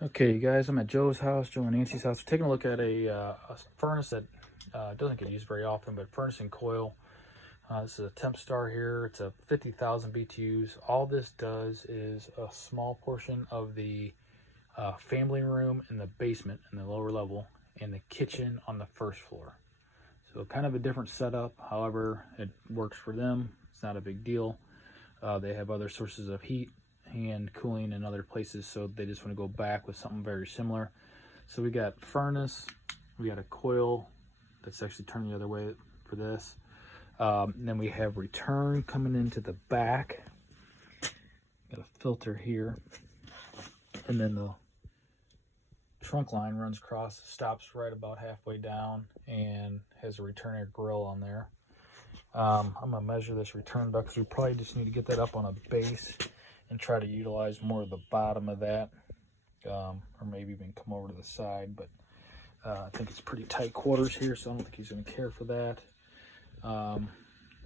Okay, you guys, I'm at Joe's house, Joe and Nancy's house. We're taking a look at a furnace that doesn't get used very often, but furnace and coil. This is a temp star here. It's a 50,000 BTUs. All this does is a small portion of the family room in the basement in the lower level and the kitchen on the first floor. So kind of a different setup. However, it works for them. It's not a big deal. They have other sources of heat and cooling in other places, so they just want to go back with something very similar. So we got furnace, we got a coil that's actually turned the other way for this. Then we have return coming into the back. Got a filter here, and then the trunk line runs across, stops right about halfway down, and has a return air grill on there. I'm gonna measure this return duct because we probably just need to get that up on a base and try to utilize more of the bottom of that, or maybe even come over to the side, but I think it's pretty tight quarters here, so I don't think he's going to care for that.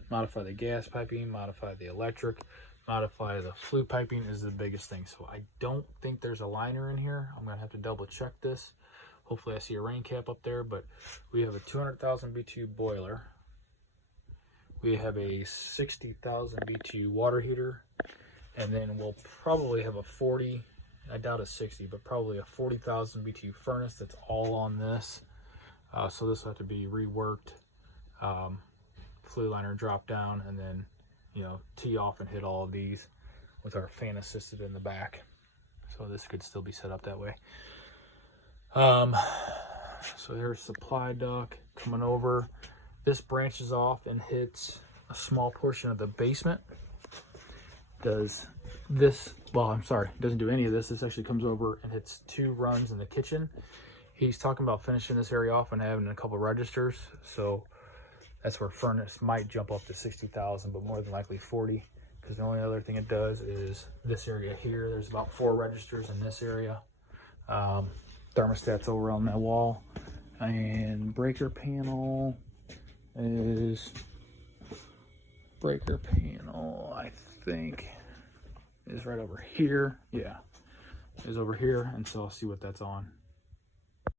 Modify the gas piping, modify the electric, modify the flue piping is the biggest thing. So I don't think there's a liner in here. I'm going to have to double check this. Hopefully I see a rain cap up there, but we have a 200,000 BTU boiler. We have a 60,000 BTU water heater. And then we'll probably have a 40, I doubt a 60, but probably a 40,000 BTU furnace that's all on this. So this will have to be reworked, flue liner drop down, and then, tee off and hit all of these with our fan assisted in the back. So this could still be set up that way. So there's supply dock coming over. This branches off and hits a small portion of the basement. Does this, well, I'm sorry, doesn't do any of this. This actually comes over and hits 2 runs in the kitchen. He's talking about finishing this area off and having a couple registers, so that's where furnace might jump up to 60,000, but more than likely 40, because the only other thing it does is this area here. There's about 4 registers in this area. Thermostat's over on that wall, and breaker panel, I think is right over here. Yeah, is over here, and so I'll see what that's on.